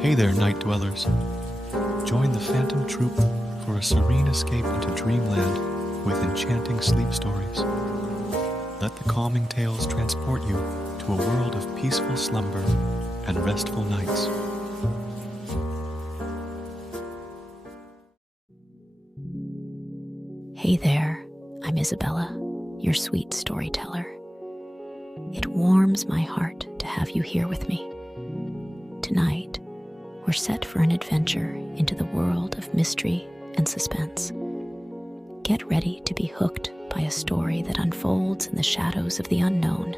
Hey there, night dwellers. Join the Phantom Troupe for a serene escape into dreamland with enchanting sleep stories. Let the calming tales transport you to a world of peaceful slumber and restful nights. Hey there, I'm Isabella, your sweet storyteller. It warms my heart to have you here with me. Tonight, we're set for an adventure into the world of mystery and suspense. Get ready to be hooked by a story that unfolds in the shadows of the unknown,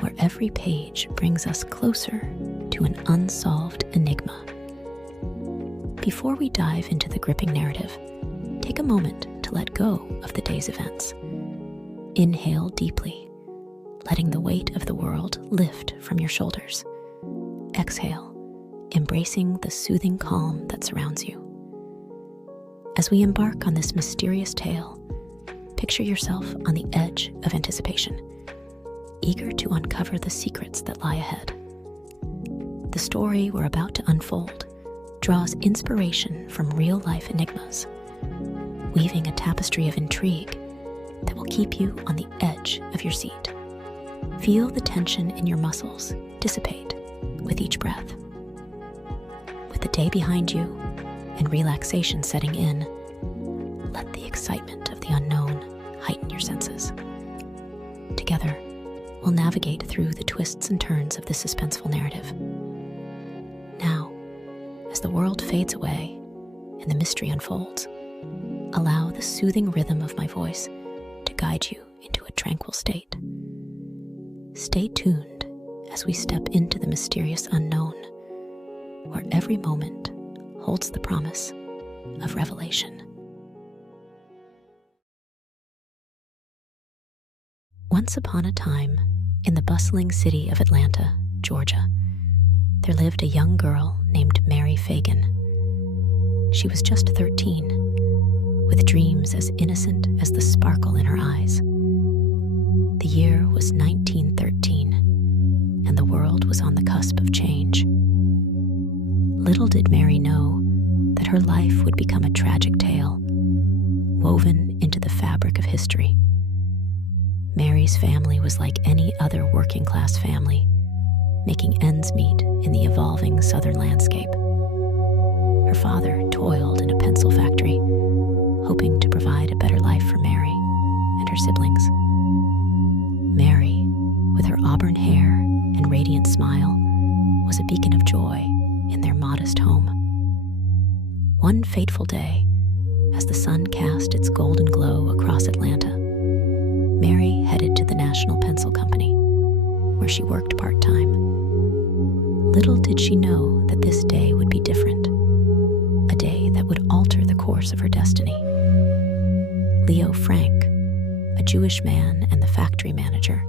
where every page brings us closer to an unsolved enigma. Before we dive into the gripping narrative, take a moment to let go of the day's events. Inhale deeply, letting the weight of the world lift from your shoulders. Exhale, embracing the soothing calm that surrounds you. As we embark on this mysterious tale, picture yourself on the edge of anticipation, eager to uncover the secrets that lie ahead. The story we're about to unfold draws inspiration from real-life enigmas, weaving a tapestry of intrigue that will keep you on the edge of your seat. Feel the tension in your muscles dissipate with each breath. With the day behind you and relaxation setting in, let the excitement of the unknown heighten your senses. Together, we'll navigate through the twists and turns of this suspenseful narrative. Now, as the world fades away and the mystery unfolds, allow the soothing rhythm of my voice to guide you into a tranquil state. Stay tuned as we step into the mysterious unknown, where every moment holds the promise of revelation. Once upon a time, in the bustling city of Atlanta, Georgia, there lived a young girl named Mary Phagan. She was just 13, with dreams as innocent as the sparkle in her eyes. The year was 1913, and the world was on the cusp of change. Little did Mary know that her life would become a tragic tale, woven into the fabric of history. Mary's family was like any other working-class family, making ends meet in the evolving southern landscape. Her father toiled in a pencil factory, hoping to provide a better life for Mary and her siblings. Mary, with her auburn hair and radiant smile, was a beacon of joy in their modest home. One fateful day, as the sun cast its golden glow across Atlanta, Mary headed to the National Pencil Company, where she worked part-time. Little did she know that this day would be different, a day that would alter the course of her destiny. Leo Frank, a Jewish man and the factory manager,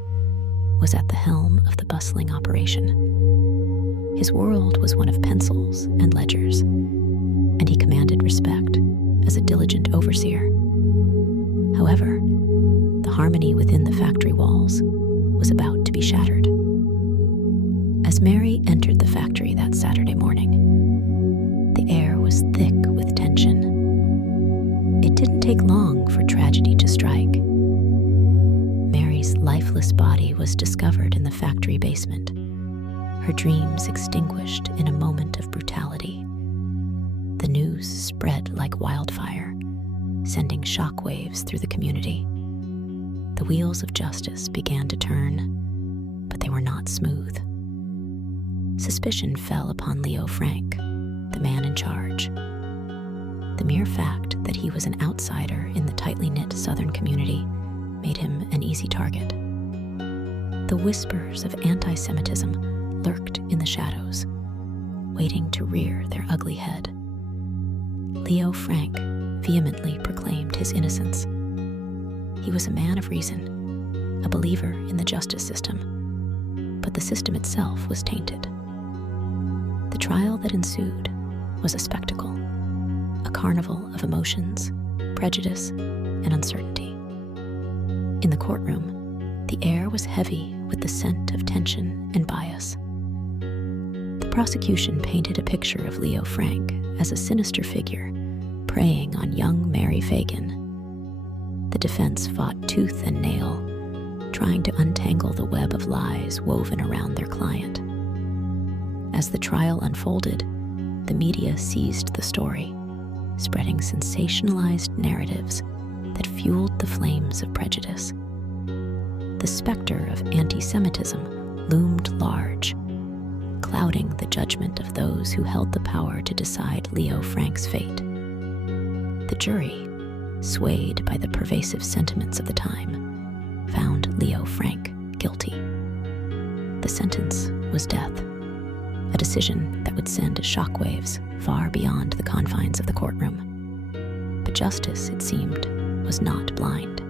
was at the helm of the bustling operation. His world was one of pencils and ledgers, and he commanded respect as a diligent overseer. However, the harmony within the factory walls was about to be shattered. As Mary entered the factory that Saturday morning, the air was thick with tension. It didn't take long for tragedy to strike. Mary's lifeless body was discovered in the factory basement, her dreams extinguished in a moment of brutality. The news spread like wildfire, sending shockwaves through the community. The wheels of justice began to turn, but they were not smooth. Suspicion fell upon Leo Frank, the man in charge. The mere fact that he was an outsider in the tightly knit southern community made him an easy target. The whispers of anti-Semitism lurked in the shadows, waiting to rear their ugly head. Leo Frank vehemently proclaimed his innocence. He was a man of reason, a believer in the justice system, but the system itself was tainted. The trial that ensued was a spectacle, a carnival of emotions, prejudice, and uncertainty. In the courtroom, the air was heavy with the scent of tension and bias. The prosecution painted a picture of Leo Frank as a sinister figure preying on young Mary Phagan. The defense fought tooth and nail, trying to untangle the web of lies woven around their client. As the trial unfolded, the media seized the story, spreading sensationalized narratives that fueled the flames of prejudice. The specter of anti-Semitism loomed large, clouding the judgment of those who held the power to decide Leo Frank's fate. The jury, swayed by the pervasive sentiments of the time, found Leo Frank guilty. The sentence was death, a decision that would send shockwaves far beyond the confines of the courtroom. But justice, it seemed, was not blind.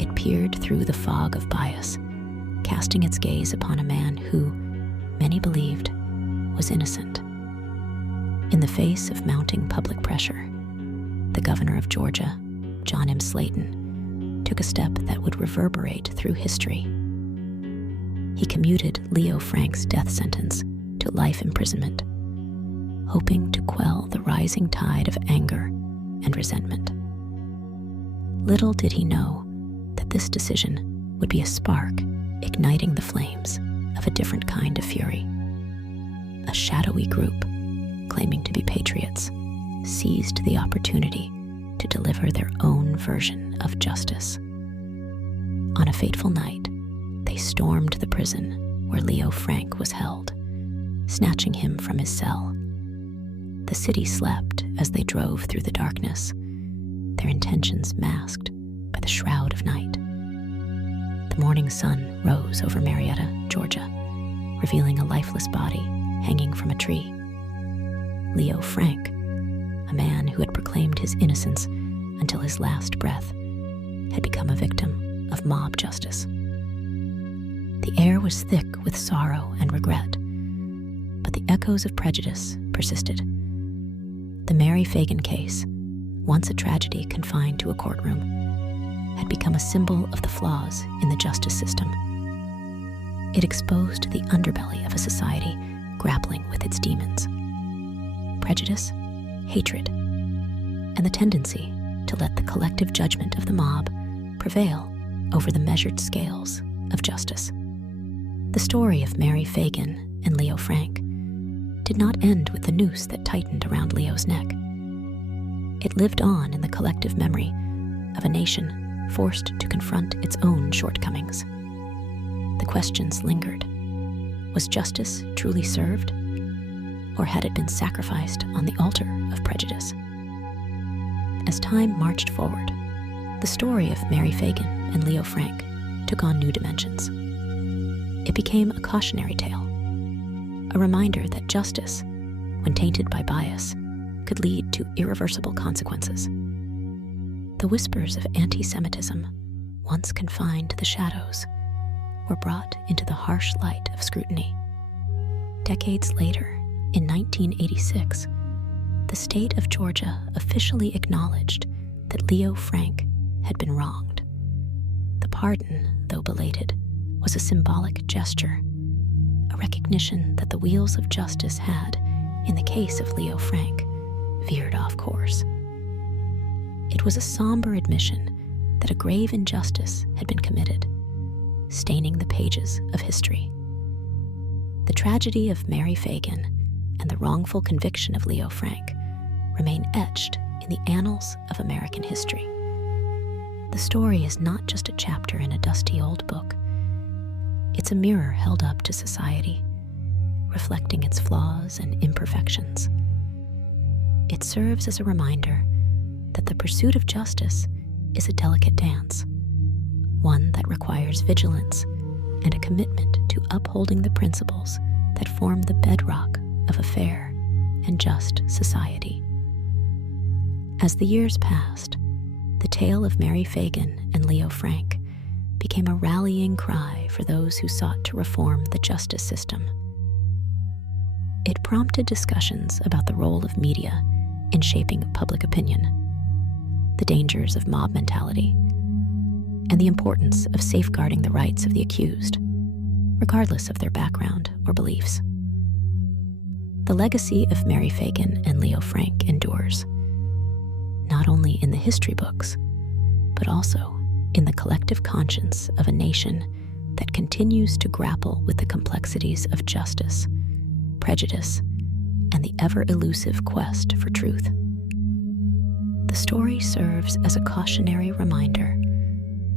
It peered through the fog of bias, casting its gaze upon a man who, many believed, was innocent. In the face of mounting public pressure, the governor of Georgia, John M. Slayton, took a step that would reverberate through history. He commuted Leo Frank's death sentence to life imprisonment, hoping to quell the rising tide of anger and resentment. Little did he know that this decision would be a spark igniting the flames of a different kind of fury. A shadowy group, claiming to be patriots, seized the opportunity to deliver their own version of justice. On a fateful night, they stormed the prison where Leo Frank was held, snatching him from his cell. The city slept as they drove through the darkness, their intentions masked by the shroud of night. The morning sun rose over Marietta, Georgia, revealing a lifeless body hanging from a tree. Leo Frank, a man who had proclaimed his innocence until his last breath, had become a victim of mob justice. The air was thick with sorrow and regret, but the echoes of prejudice persisted. The Mary Phagan case, once a tragedy confined to a courtroom, had become a symbol of the flaws in the justice system. It exposed the underbelly of a society grappling with its demons: prejudice, hatred, and the tendency to let the collective judgment of the mob prevail over the measured scales of justice. The story of Mary Phagan and Leo Frank did not end with the noose that tightened around Leo's neck. It lived on in the collective memory of a nation forced to confront its own shortcomings. The questions lingered. Was justice truly served? Or had it been sacrificed on the altar of prejudice? As time marched forward, the story of Mary Phagan and Leo Frank took on new dimensions. It became a cautionary tale, a reminder that justice, when tainted by bias, could lead to irreversible consequences. The whispers of anti-Semitism, once confined to the shadows, were brought into the harsh light of scrutiny. Decades later, in 1986, the state of Georgia officially acknowledged that Leo Frank had been wronged. The pardon, though belated, was a symbolic gesture, a recognition that the wheels of justice had, in the case of Leo Frank, veered off course. It was a somber admission that a grave injustice had been committed, staining the pages of history. The tragedy of Mary Phagan and the wrongful conviction of Leo Frank remain etched in the annals of American history. The story is not just a chapter in a dusty old book. It's a mirror held up to society, reflecting its flaws and imperfections. It serves as a reminder that the pursuit of justice is a delicate dance, one that requires vigilance and a commitment to upholding the principles that form the bedrock of a fair and just society. As the years passed, the tale of Mary Phagan and Leo Frank became a rallying cry for those who sought to reform the justice system. It prompted discussions about the role of media in shaping public opinion, the dangers of mob mentality, and the importance of safeguarding the rights of the accused, regardless of their background or beliefs. The legacy of Mary Phagan and Leo Frank endures, not only in the history books, but also in the collective conscience of a nation that continues to grapple with the complexities of justice, prejudice, and the ever-elusive quest for truth. The story serves as a cautionary reminder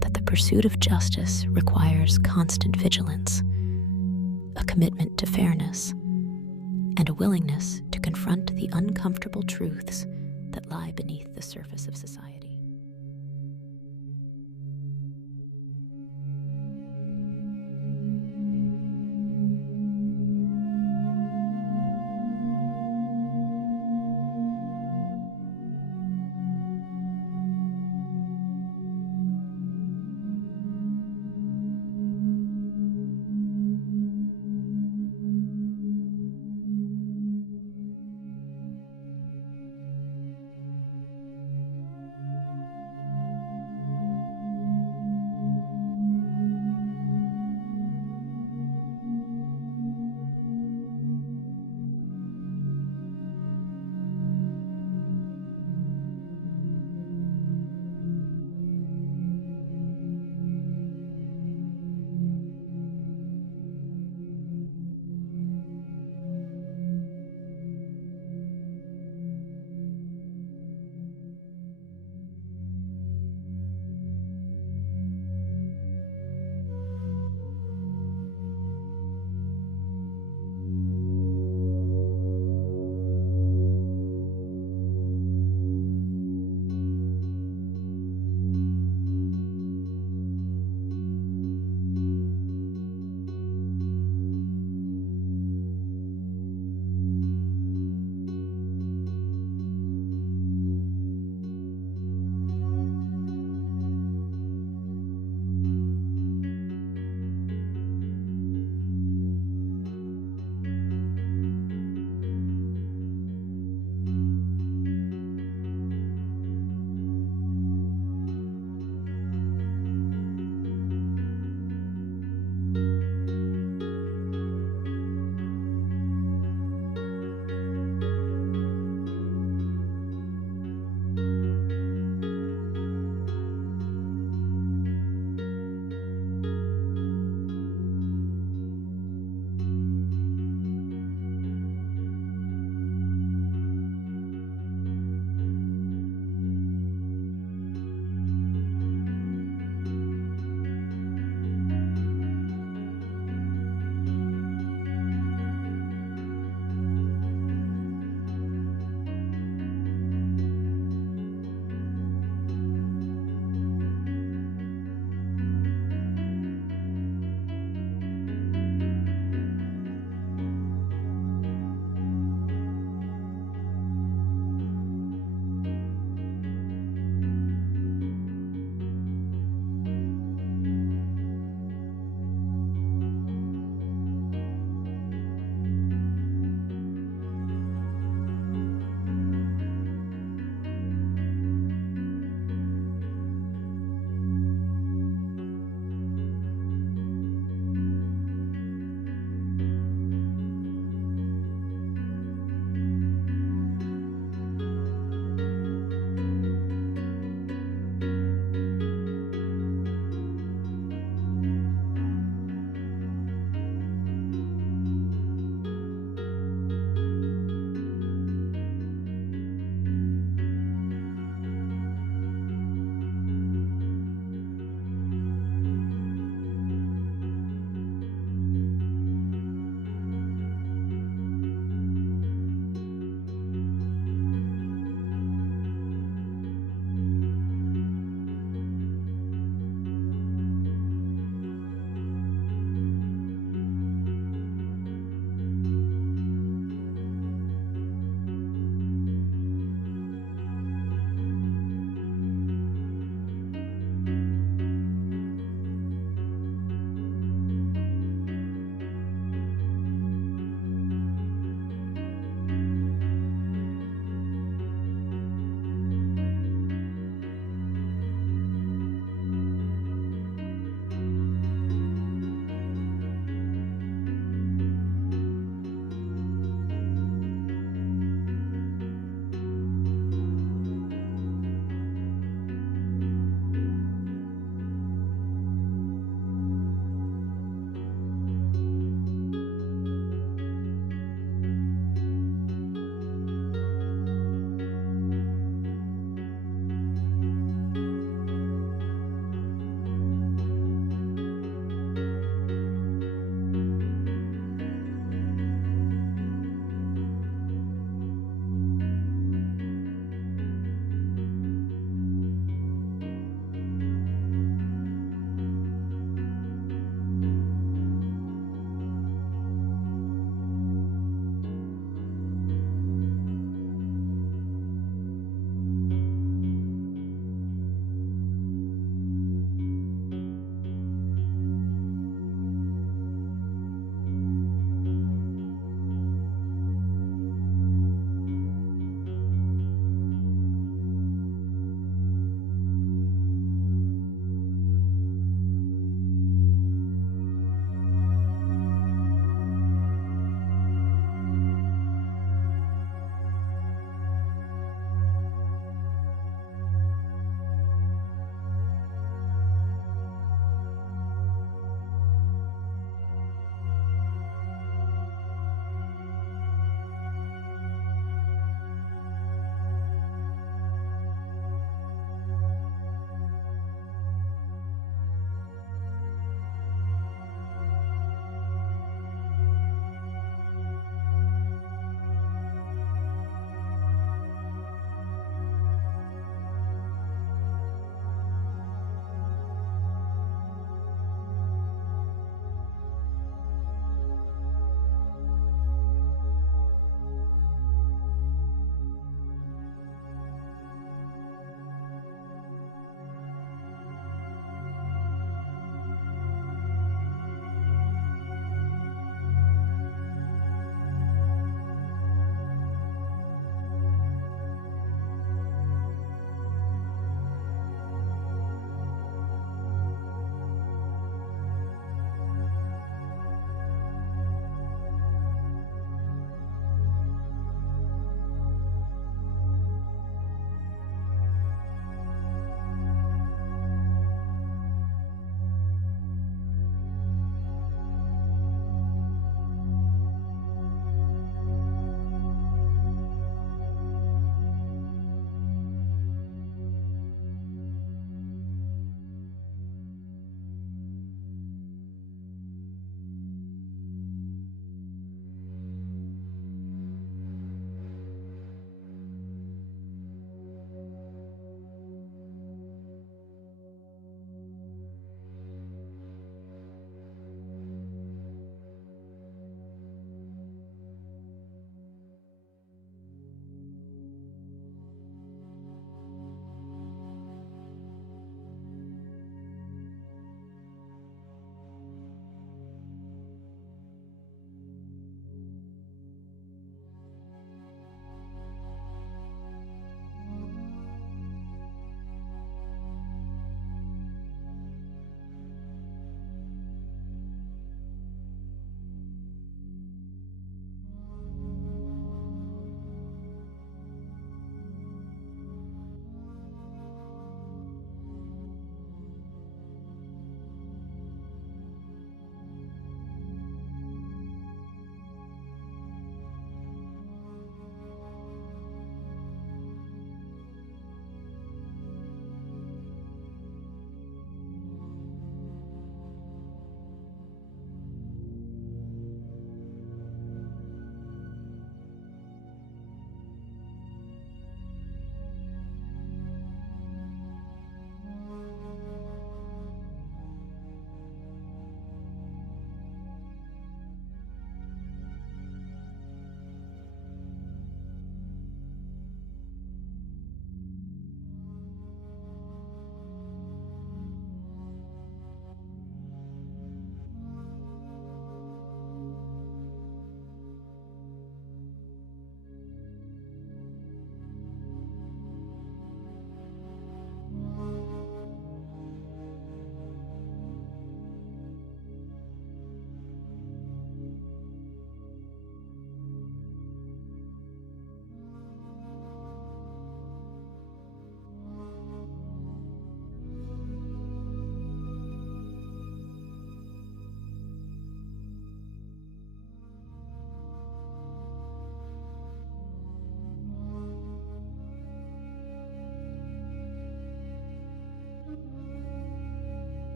that the pursuit of justice requires constant vigilance, a commitment to fairness, and a willingness to confront the uncomfortable truths that lie beneath the surface of society.